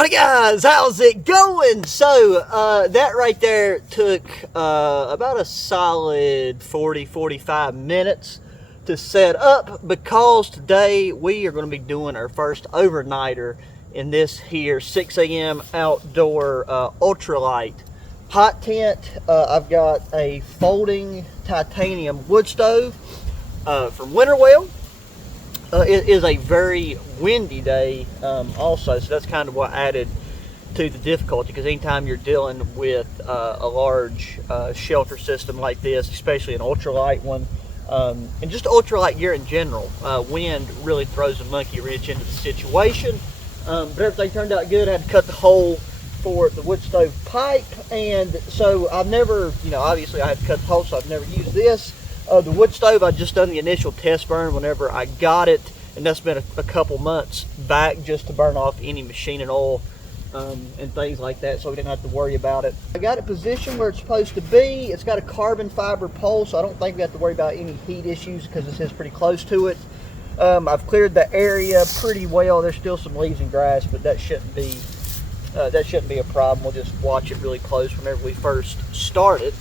Howdy guys, how's it going? So that right there took about a solid 40-45 minutes to set up, because today we are going to be doing our first overnighter in this here 6 a.m. outdoor ultralight hot tent. I've got a folding titanium wood stove from Winterwell. It is a very windy day also, so that's kind of what added to the difficulty, because anytime you're dealing with a large shelter system like this, especially an ultralight one, and just ultralight gear in general, wind really throws a monkey wrench into the situation. But everything turned out good. I had to cut the hole for the wood stove pipe, and so I've never, obviously I had to cut the hole, so I've never used this. The wood stove, I just done the initial test burn whenever I got it, and that's been a couple months back, just to burn off any machine and oil and things like that, so we didn't have to worry about it. I got it positioned where it's supposed to be. It's got a carbon fiber pole, so I don't think we have to worry about any heat issues because this is pretty close to it. I've cleared the area pretty well. There's still some leaves and grass, but that shouldn't be a problem. We'll just watch it really close whenever we first start it.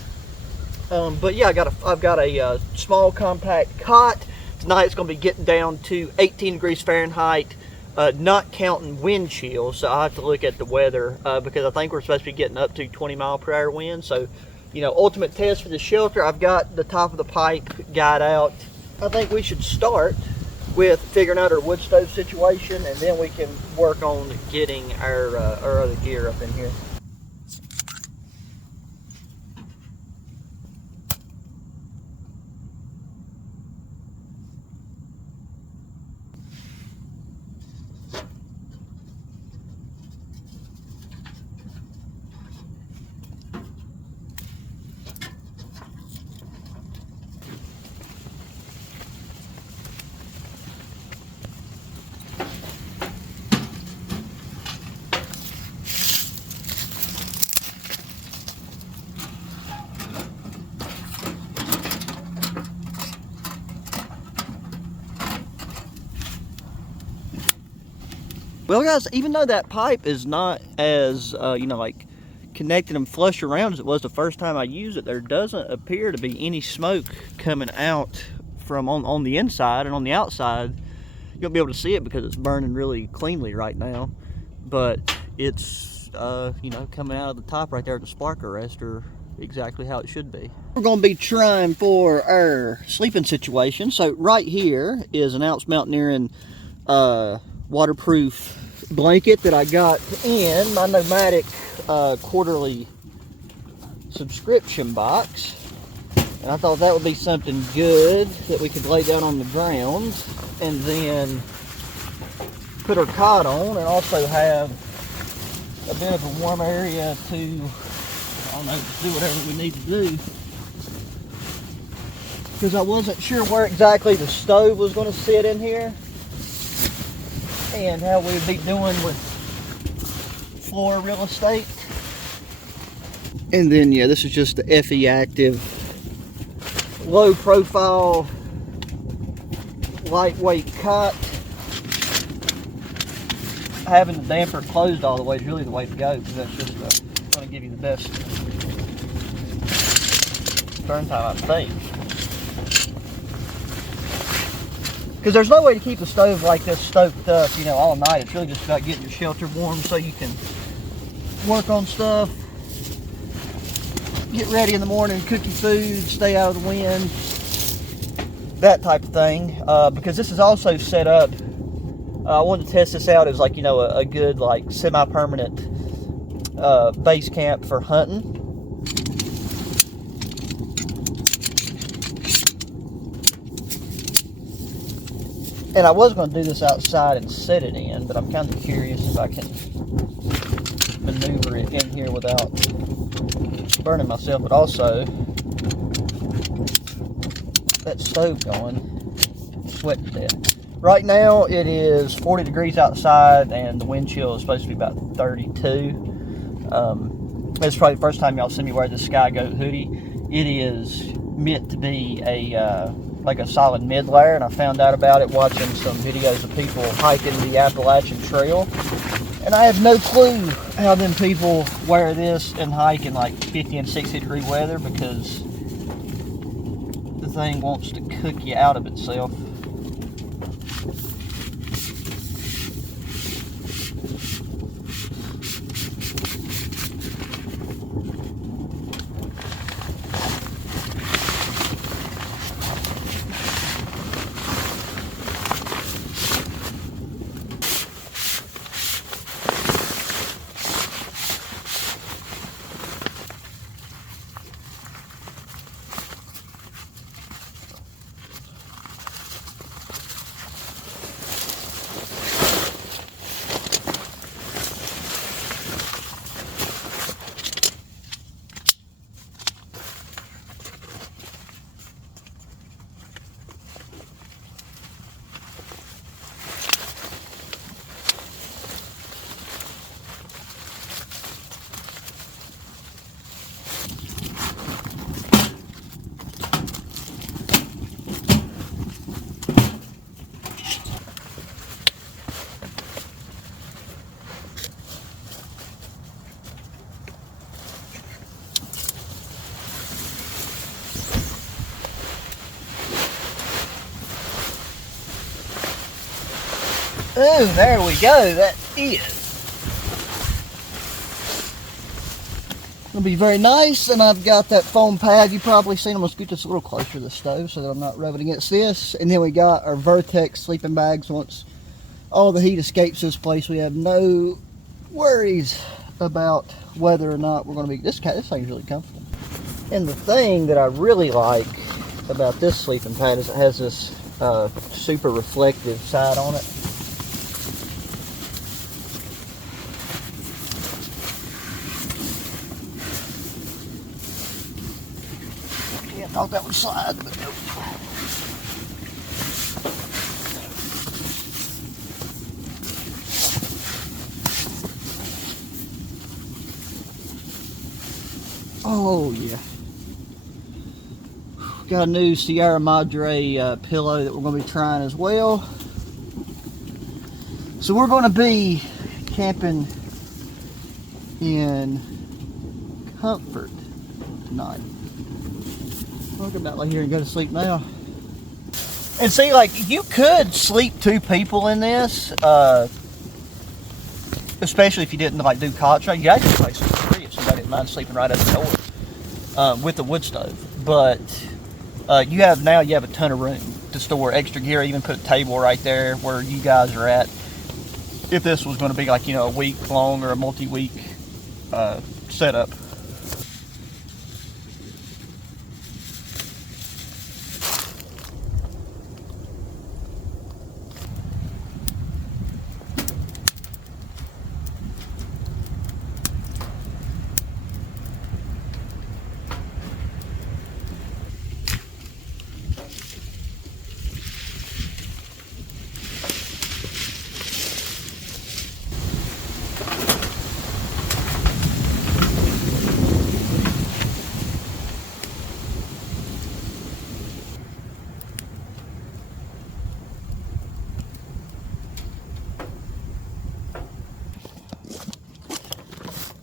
But yeah, I've got a small compact cot. Tonight it's going to be getting down to 18 degrees Fahrenheit, not counting wind chill. So I have to look at the weather because I think we're supposed to be getting up to 20-mile-per-hour wind. So, ultimate test for the shelter. I've got the top of the pipe guide out. I think we should start with figuring out our wood stove situation, and then we can work on getting our other gear up in here. Well guys, even though that pipe is not as, like connected and flush around as it was the first time I used it, there doesn't appear to be any smoke coming out from on the inside, and on the outside, you won't be able to see it because it's burning really cleanly right now. But it's, coming out of the top right there at the spark arrestor exactly how it should be. We're going to be trying for our sleeping situation. So right here is an Ounce Mountaineering waterproof blanket that I got in my Nomadic quarterly subscription box, and I thought that would be something good that we could lay down on the ground and then put our cot on, and also have a bit of a warm area to, do whatever we need to do, because I wasn't sure where exactly the stove was going to sit in here and how we'd be doing with floor real estate. And then, yeah, this is just the FE Active low profile lightweight cot. Having the damper closed all the way is really the way to go, because that's just going to give you the best burn time, I think. Because there's no way to keep the stove like this stoked up, all night. It's really just about getting your shelter warm so you can work on stuff, get ready in the morning, cook your food, stay out of the wind, that type of thing. Because this is also set up, I wanted to test this out as like, a good like semi-permanent base camp for hunting. And I was going to do this outside and set it in, but I'm kind of curious if I can maneuver it in here without burning myself. But also, that stove going, sweating to death. Right now it is 40 degrees outside, and the wind chill is supposed to be about 32. It's probably the first time y'all see me wear this Sky Goat hoodie. It is meant to be a like a solid mid-layer, and I found out about it watching some videos of people hiking the Appalachian Trail. And I have no clue how them people wear this and hike in like 50 and 60 degree weather, because the thing wants to cook you out of itself. Oh, there we go. That is gonna be very nice. And I've got that foam pad. You've probably seen. I'm gonna scoot this a little closer to the stove so that I'm not rubbing against this. And then we got our Vertex sleeping bags. Once all the heat escapes this place, we have no worries about whether or not we're gonna be. This thing's really comfortable. And the thing that I really like about this sleeping pad is it has this super reflective side on it. I thought that would slide, but nope. Oh yeah. Got a new Sierra Madre pillow that we're going to be trying as well. So we're going to be camping in comfort tonight. Look at that, like here and go to sleep now. And see, like, you could sleep 2 people in this, especially if you didn't like do cot shot. You could actually like sleep 3 if somebody didn't mind sleeping right at the door with the wood stove. But you have a ton of room to store extra gear. Even put a table right there where you guys are at. If this was going to be like, you know, a week long or a multi-week setup.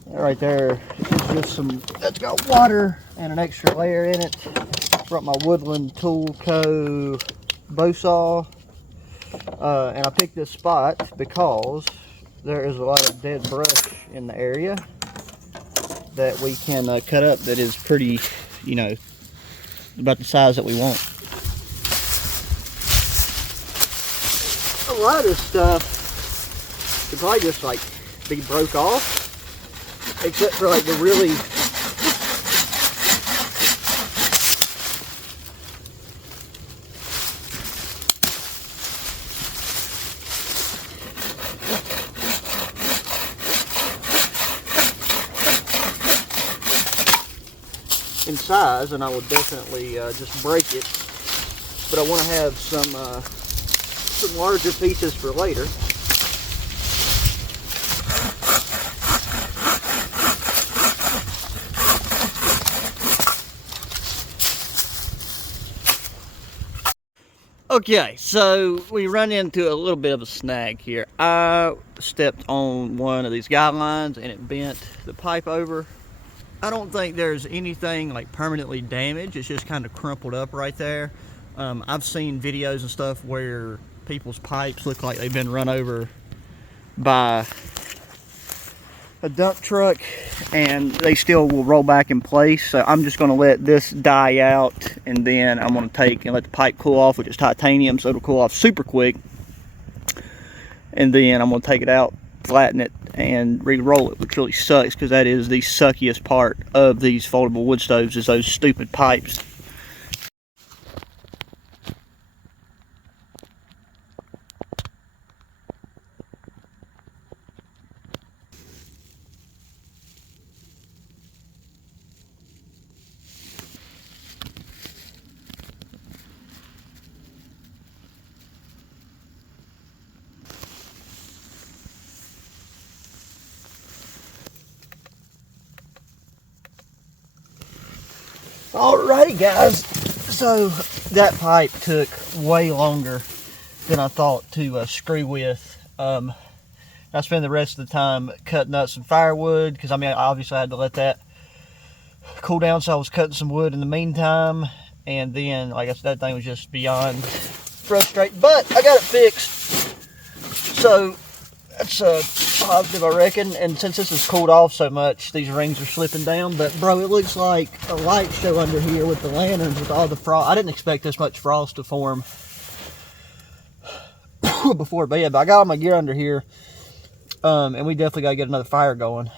Right there is just some, that's got water and an extra layer in it. Brought my Woodland Tool Co. bow saw, and I picked this spot because there is a lot of dead brush in the area that we can cut up that is pretty, you know, about the size that we want. A lot of this stuff could probably just like be broke off, except for like the really in size, and I would definitely just break it, but I want to have some larger pieces for later. Okay, so we run into a little bit of a snag here. I stepped on one of these guidelines and it bent the pipe over. I don't think there's anything like permanently damaged. It's just kind of crumpled up right there. I've seen videos and stuff where people's pipes look like they've been run over by a dump truck and they still will roll back in place. So I'm just going to let this die out, and then I'm going to take and let the pipe cool off, which is titanium, so it'll cool off super quick. And then I'm going to take it out, flatten it, and re-roll it, which really sucks because that is the suckiest part of these foldable wood stoves, is those stupid pipes. Alrighty guys, so that pipe took way longer than I thought to screw with. I spent the rest of the time cutting up some firewood, because I mean, I obviously had to let that cool down, so I was cutting some wood in the meantime. And then, like I said, that thing was just beyond frustrating, but I got it fixed, so that's positive, I reckon. And since this has cooled off so much, these rings are slipping down. But bro, it looks like a light show under here with the lanterns, with all the frost. I didn't expect this much frost to form before bed, but I got all my gear under here, and we definitely got to get another fire going.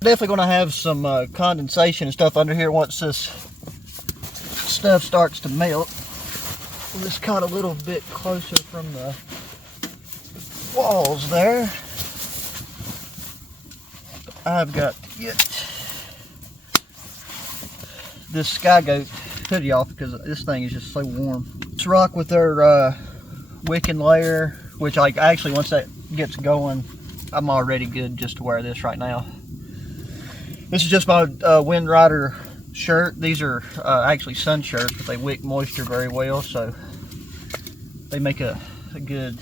Definitely going to have some condensation and stuff under here once this stuff starts to melt. Just cut a little bit closer from the walls there. I've got to get this Sky Goat hoodie off because this thing is just so warm. Let's rock with our wicking layer, which actually once that gets going, I'm already good just to wear this right now. This is just my Wind Rider shirt. These are actually sun shirts, but they wick moisture very well, so they make a good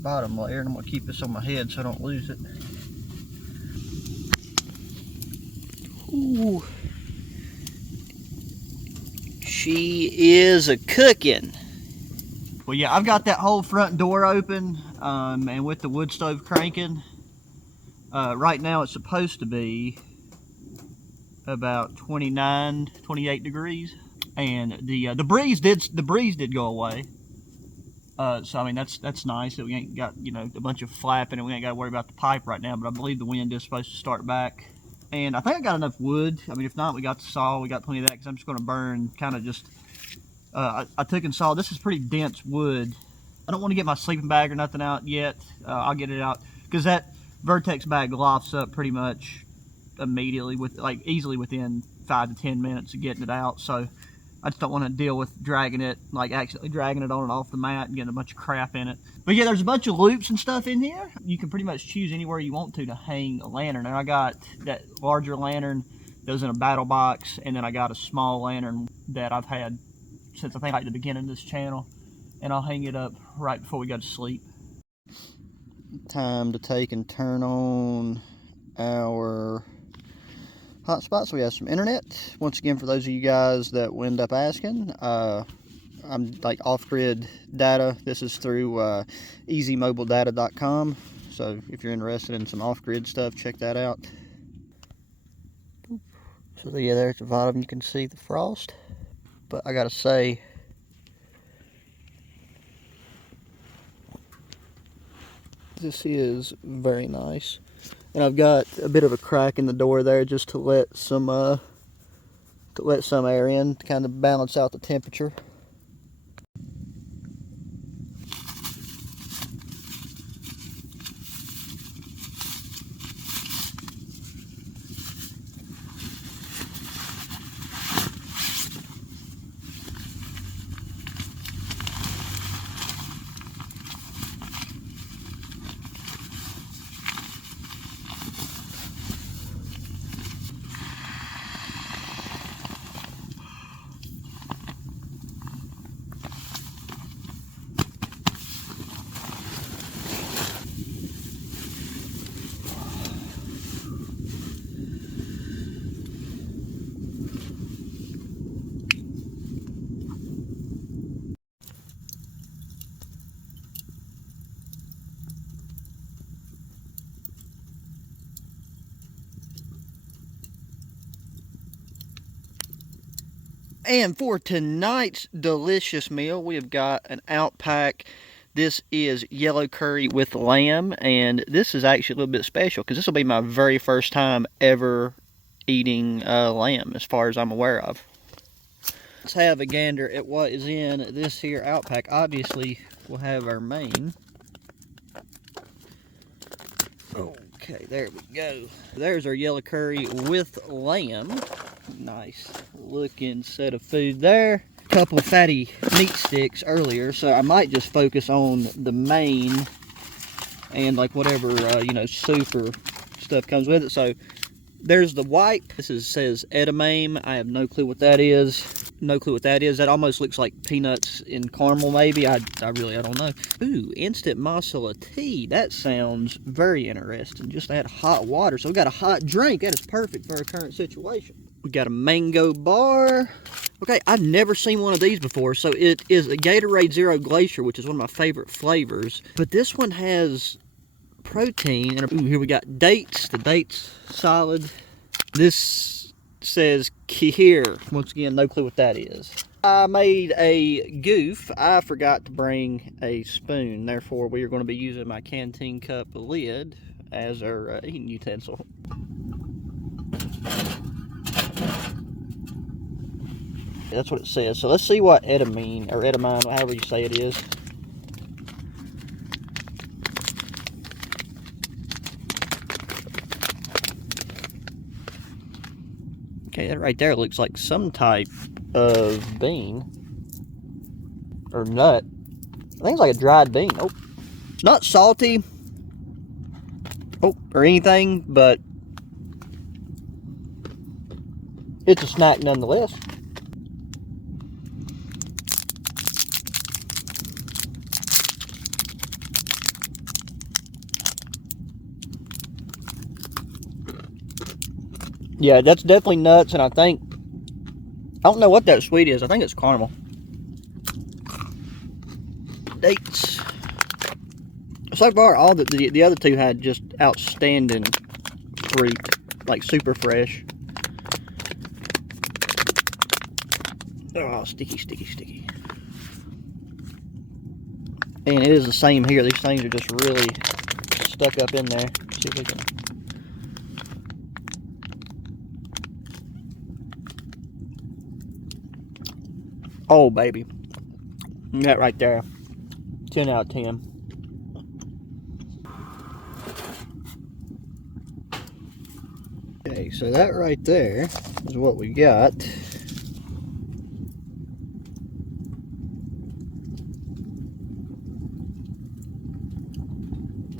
bottom layer. And I'm going to keep this on my head so I don't lose it. Ooh. She is a cooking. Well, yeah, I've got that whole front door open, and with the wood stove cranking. Right now it's supposed to be about 29, 28 degrees, and the breeze did go away. So I mean that's nice that we ain't got, you know, a bunch of flapping and we ain't got to worry about the pipe right now. But I believe the wind is supposed to start back, and I think I got enough wood. I mean, if not, we got the saw. We got plenty of that, because I'm just going to burn kind of just. I took and saw. This is pretty dense wood. I don't want to get my sleeping bag or nothing out yet. I'll get it out because that Vertex bag lofts up pretty much immediately, with easily within 5 to 10 minutes of getting it out. So I just don't want to deal with dragging it, accidentally dragging it on and off the mat and getting a bunch of crap in it. But yeah, there's a bunch of loops and stuff in here. You can pretty much choose anywhere you want to hang a lantern. And I got that larger lantern that was in a battle box, and then I got a small lantern that I've had since I think the beginning of this channel, and I'll hang it up right before we go to sleep. Time to take and turn on our hotspot so we have some internet. Once again, for those of you guys that will end up asking, I'm off-grid data. This is through easymobiledata.com, so if you're interested in some off-grid stuff, check that out. So yeah, there at the bottom you can see the frost, but I gotta say, this is very nice. And I've got a bit of a crack in the door there just to let some air in to kind of balance out the temperature. And for tonight's delicious meal, we have got an Outback. This is yellow curry with lamb, and this is actually a little bit special because this will be my very first time ever eating lamb, as far as I'm aware of. Let's have a gander at what is in this here Outback. Obviously, we'll have our main. Okay, there we go. There's our yellow curry with lamb. Nice looking set of food there. Couple fatty meat sticks earlier, so I might just focus on the main and like whatever you know, soup or stuff comes with it. So there's the white. Says edamame. I have no clue what that is. No clue what that is. That almost looks like peanuts in caramel, maybe. I don't know. Ooh, instant masala tea. That sounds very interesting. Just add hot water. So we got a hot drink. That is perfect for our current situation. We got a mango bar. Okay, I've never seen one of these before. So it is a Gatorade Zero Glacier, which is one of my favorite flavors. But this one has protein. And ooh, here we got dates. The dates solid. This says kefir. Once again, no clue what that is. I made a goof. I forgot to bring a spoon. Therefore, we are going to be using my canteen cup lid as our eating utensil. That's what it says. So let's see what edamame, or edamame, however you say it is. Okay, that right there looks like some type of bean or nut. I think it's like a dried bean. Oh, it's not salty. Oh, or anything, but it's a snack nonetheless. Yeah, that's definitely nuts, and I don't know what that sweet is. I think it's caramel. Dates. So far, all the other two had just outstanding fruit, like super fresh. Oh, sticky, sticky, sticky. And it is the same here. These things are just really stuck up in there. Let's see if we can. Oh, baby. That right there. 10 out of 10. Okay, so that right there is what we got.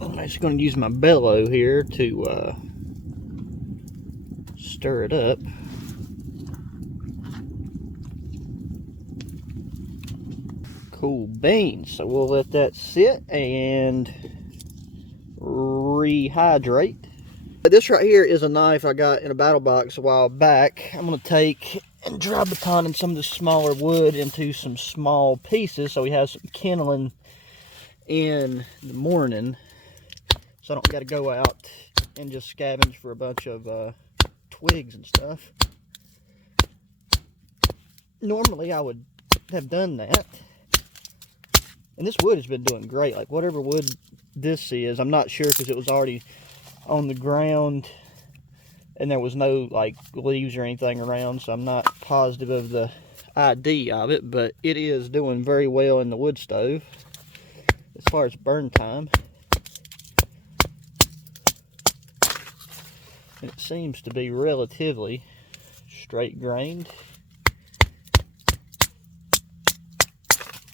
I'm just going to use my bellow here to stir it up. Cool beans. So we'll let that sit and rehydrate. This right here is a knife I got in a battle box a while back. I'm going to take and dry baton some of the smaller wood into some small pieces so we have some kindling in the morning, so I don't got to go out and just scavenge for a bunch of twigs and stuff. Normally I would have done that, and this wood has been doing great. Like whatever wood this is, I'm not sure because it was already on the ground and there was no like leaves or anything around, so I'm not positive of the ID of it, but it is doing very well in the wood stove as far as burn time. And it seems to be relatively straight grained.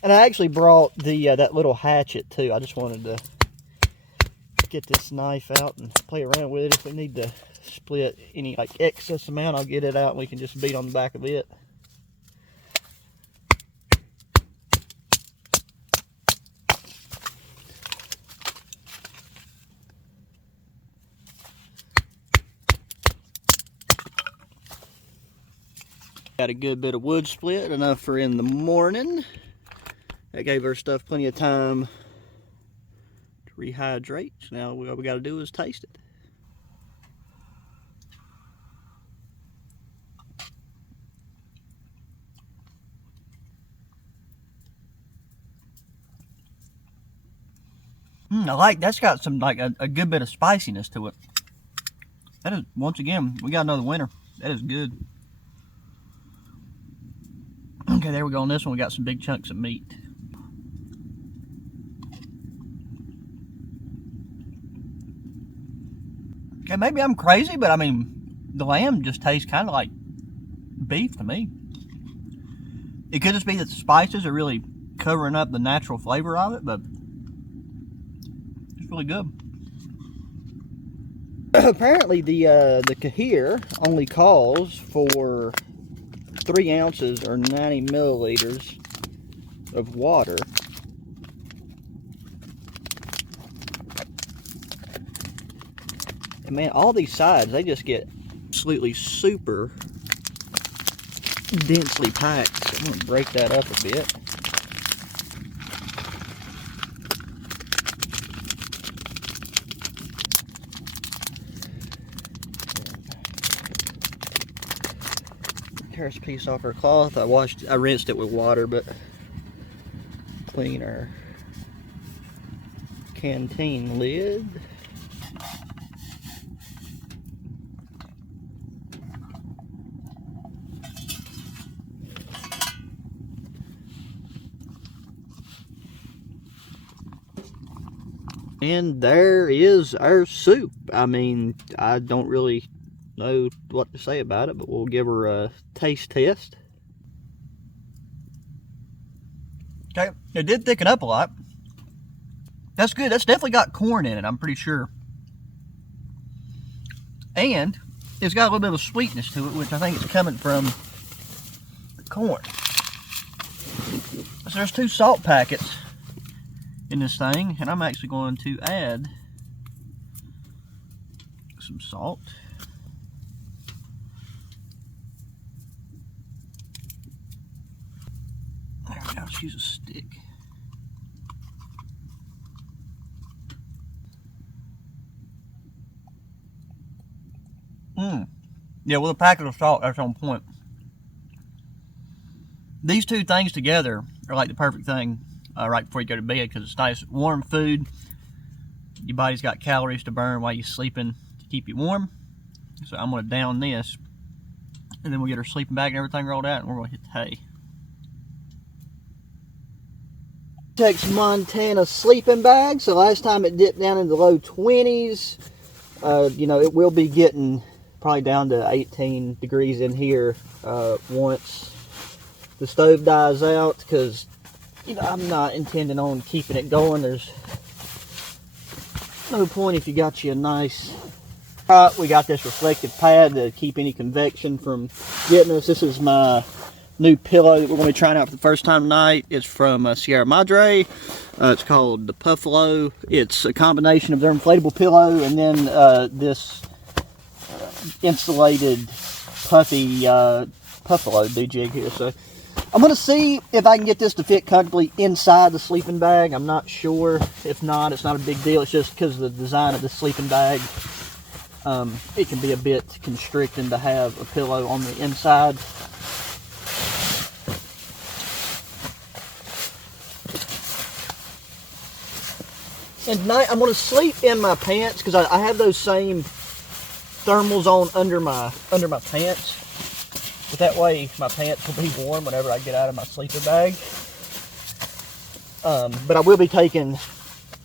And I actually brought the that little hatchet too. I just wanted to get this knife out and play around with it. If we need to split any like excess amount, I'll get it out and we can just beat on the back of it. Got a good bit of wood split, enough for in the morning. That gave our stuff plenty of time to rehydrate. So now what we got to do is taste it. I like that's got some like a good bit of spiciness to it. That is, once again, we got another winner. That is good. Okay, there we go. On this one, we got some big chunks of meat. Okay, maybe I'm crazy, but I mean, the lamb just tastes kind of like beef to me. It could just be that the spices are really covering up the natural flavor of it, but it's really good. Apparently, the kahir only calls for 3 ounces or 90 milliliters of water. And man, all these sides, they just get absolutely super densely packed. So I'm going to break that up a bit. Tear this piece off our cloth. I rinsed it with water, but clean our canteen lid. And there is our soup. I mean, I don't really know what to say about it, but we'll give her a taste test. Okay, it did thicken up a lot. That's good. That's definitely got corn in it, I'm pretty sure. And it's got a little bit of sweetness to it, which I think is coming from the corn. So there's 2 salt packets in this thing, and I'm actually going to add some salt. There we go. Let's use a stick. Yeah, with a packet of salt, that's on point. These 2 things together are like the perfect thing right before you go to bed, because it's nice, warm food. Your body's got calories to burn while you're sleeping to keep you warm. So I'm going to down this, and then we'll get our sleeping bag and everything rolled out, and we're going to hit the hay. Texas Montana sleeping bag. So last time it dipped down in the low 20s. You know, it will be getting probably down to 18 degrees in here once the stove dies out, because you know, I'm not intending on keeping it going. There's no point if you got you a nice... we got this reflective pad to keep any convection from getting us. This is my new pillow that we're going to be trying out for the first time tonight. It's from Sierra Madre. It's called the Puffalo. It's a combination of their inflatable pillow and then this insulated puffy Puffalo D-jig here. So I'm going to see if I can get this to fit comfortably inside the sleeping bag. I'm not sure. If not, it's not a big deal. It's just because of the design of the sleeping bag. It can be a bit constricting to have a pillow on the inside. And tonight I'm going to sleep in my pants, because I have those same thermals on under my pants. But that way my pants will be warm whenever I get out of my sleeping bag. But I will be taking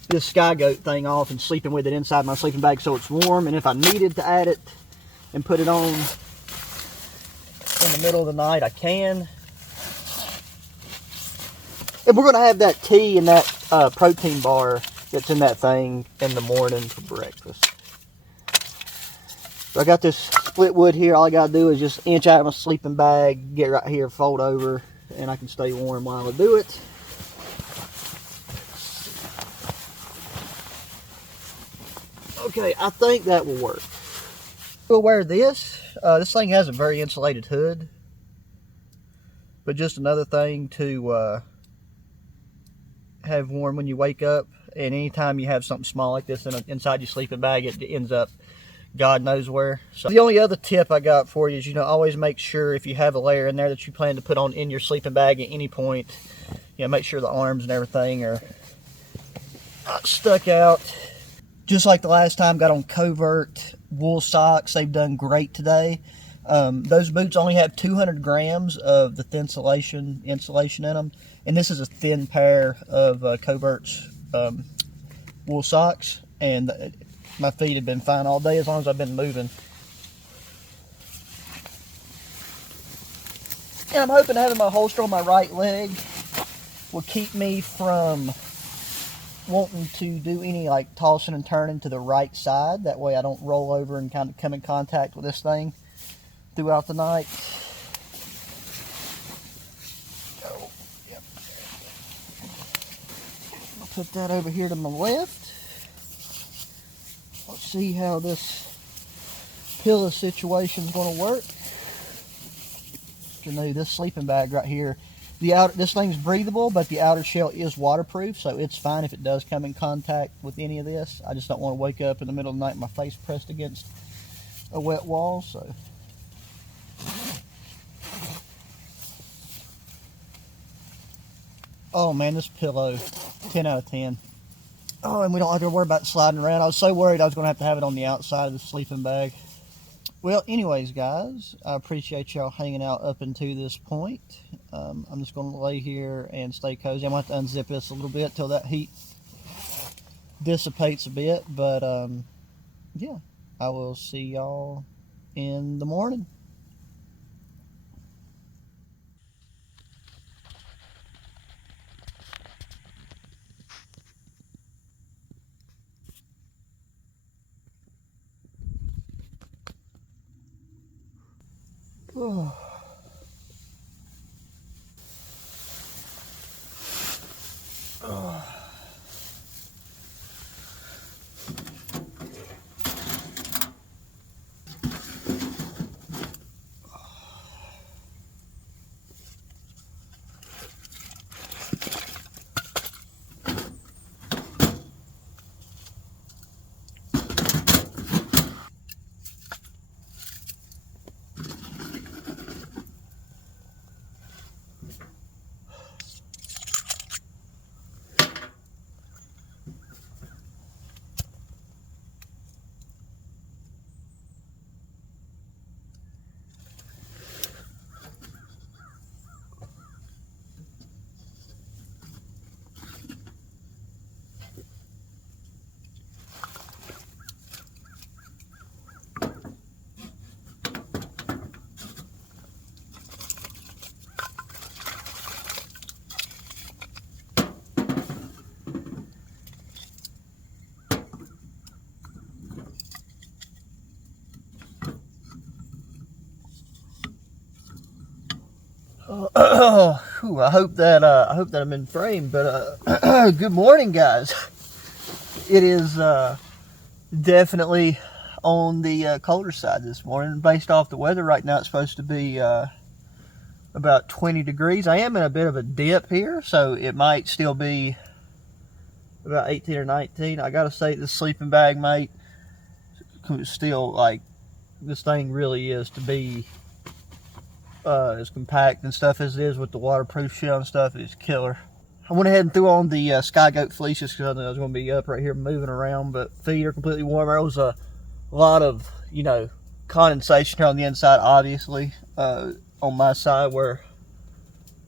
this Sky Goat thing off and sleeping with it inside my sleeping bag so it's warm. And if I needed to add it and put it on in the middle of the night, I can. And we're going to have that tea and that protein bar that's in that thing in the morning for breakfast. So I got this split wood here. All I got to do is just inch out of my sleeping bag, get right here, fold over, and I can stay warm while I do it. Okay, I think that will work. We'll wear this. This thing has a very insulated hood, but just another thing to have warm when you wake up. And anytime you have something small like this inside your sleeping bag, it ends up God knows where. So the only other tip I got for you is, always make sure if you have a layer in there that you plan to put on in your sleeping bag at any point, make sure the arms and everything are stuck out. Just like the last time, got on Covert wool socks. They've done great today. Those boots only have 200 grams of the thin insulation in them. And this is a thin pair of Covert's wool socks. And my feet have been fine all day as long as I've been moving. And I'm hoping having my holster on my right leg will keep me from wanting to do any like tossing and turning to the right side. That way I don't roll over and kind of come in contact with this thing throughout the night. Oh, yep. I'll put that over here to my left. Let's see how this pillow situation is going to work. You know, this sleeping bag right here, this thing's breathable, but the outer shell is waterproof, so it's fine if it does come in contact with any of this. I just don't want to wake up in the middle of the night and my face pressed against a wet wall. So oh man, this pillow, 10 out of 10. Oh, and we don't have to worry about sliding around. I was so worried I was going to have it on the outside of the sleeping bag. Well, anyways, guys, I appreciate y'all hanging out up until this point. I'm just going to lay here and stay cozy. I'm going to have to unzip this a little bit till that heat dissipates a bit. But, yeah, I will see y'all in the morning. Oh. Oh. I hope that I'm in frame. But good morning, guys. It is definitely on the colder side this morning. Based off the weather right now, it's supposed to be about 20 degrees. I am in a bit of a dip here, so it might still be about 18 or 19. I gotta say, the sleeping bag, mate, still, like, this thing really is to be as compact and stuff as it is with the waterproof shell and stuff. It's killer. I went ahead and threw on the Sky Goat fleeces because I knew I was going to be up right here moving around, but feet are completely warm. There was a lot of, you know, condensation here on the inside, obviously, on my side, where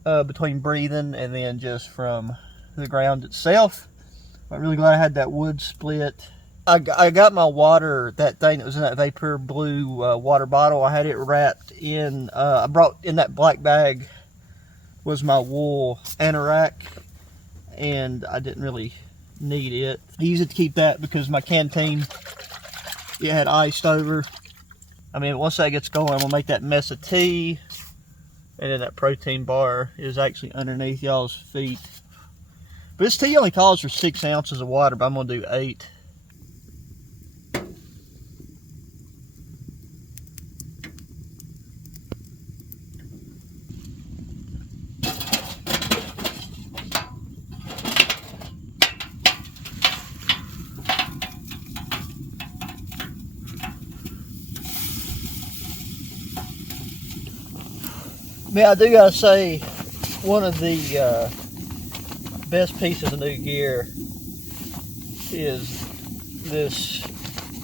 between breathing and then just from the ground itself. I'm really glad I had that wood split. I got my water, that thing that was in that Vapor Blue water bottle. I had it wrapped in, I brought in that black bag was my wool anorak, and I didn't really need it. I use it to keep that because my canteen, it had iced over. I mean, once that gets going, I'm gonna make that mess of tea, and then that protein bar is actually underneath y'all's feet. But this tea only calls for 6 ounces of water, but I'm gonna do 8. Yeah, I do gotta say, one of the best pieces of new gear is this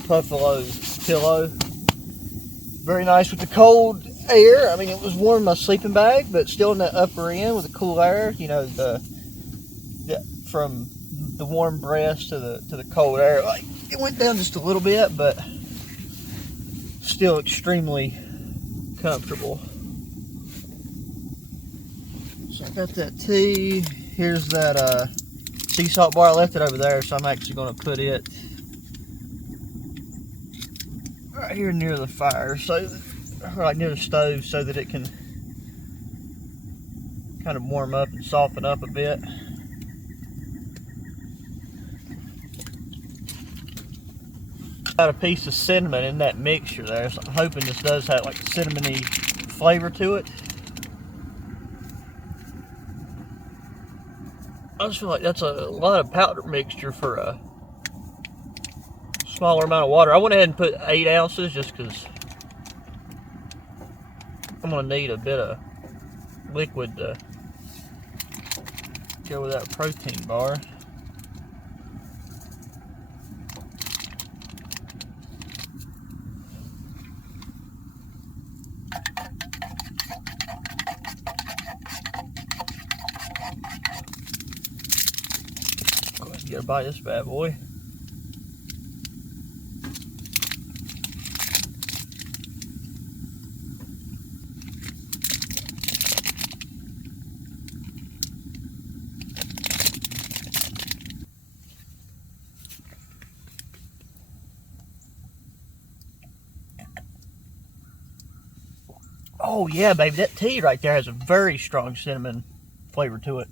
buffalo pillow. Very nice with the cold air. I mean, it was warm in my sleeping bag, but still in the upper end with the cool air. You know, from the warm breast to the cold air. Like, it went down just a little bit, but still extremely comfortable. So I got that tea. Here's that sea salt bar. I left it over there, so I'm actually going to put it right here near the fire, so right near the stove, so that it can kind of warm up and soften up a bit. Got a piece of cinnamon in that mixture there, so I'm hoping this does have like a cinnamony flavor to it. I just feel like that's a lot of powder mixture for a smaller amount of water. I went ahead and put 8 ounces just because I'm going to need a bit of liquid to go with that protein bar. Go ahead and get a bite of this bad boy. Oh yeah, baby, that tea right there has a very strong cinnamon flavor to it.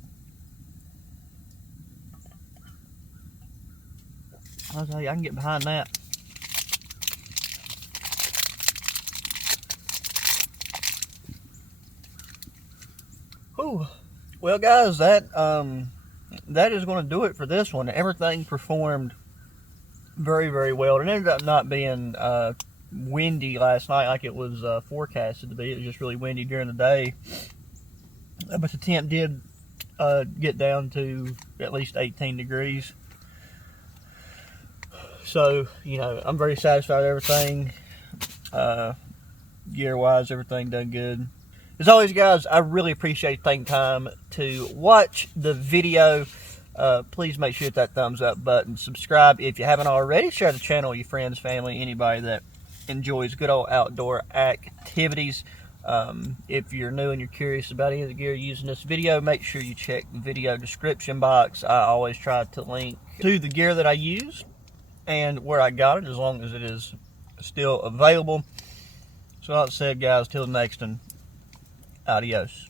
I'll tell you, I can get behind that. Whew. Well, guys, that is going to do it for this one. Everything performed very, very well. It ended up not being windy last night like it was forecasted to be. It was just really windy during the day. But the temp did get down to at least 18 degrees. So, you know, I'm very satisfied with everything. Gear-wise, everything done good. As always, guys, I really appreciate you taking time to watch the video. Please make sure to hit that thumbs up button. Subscribe if you haven't already. Share the channel with your friends, family, anybody that enjoys good old outdoor activities. If you're new and you're curious about any of the gear used in this video, make sure you check the video description box. I always try to link to the gear that I use and where I got it, as long as it is still available. So, like I said, guys, till the next one, adios.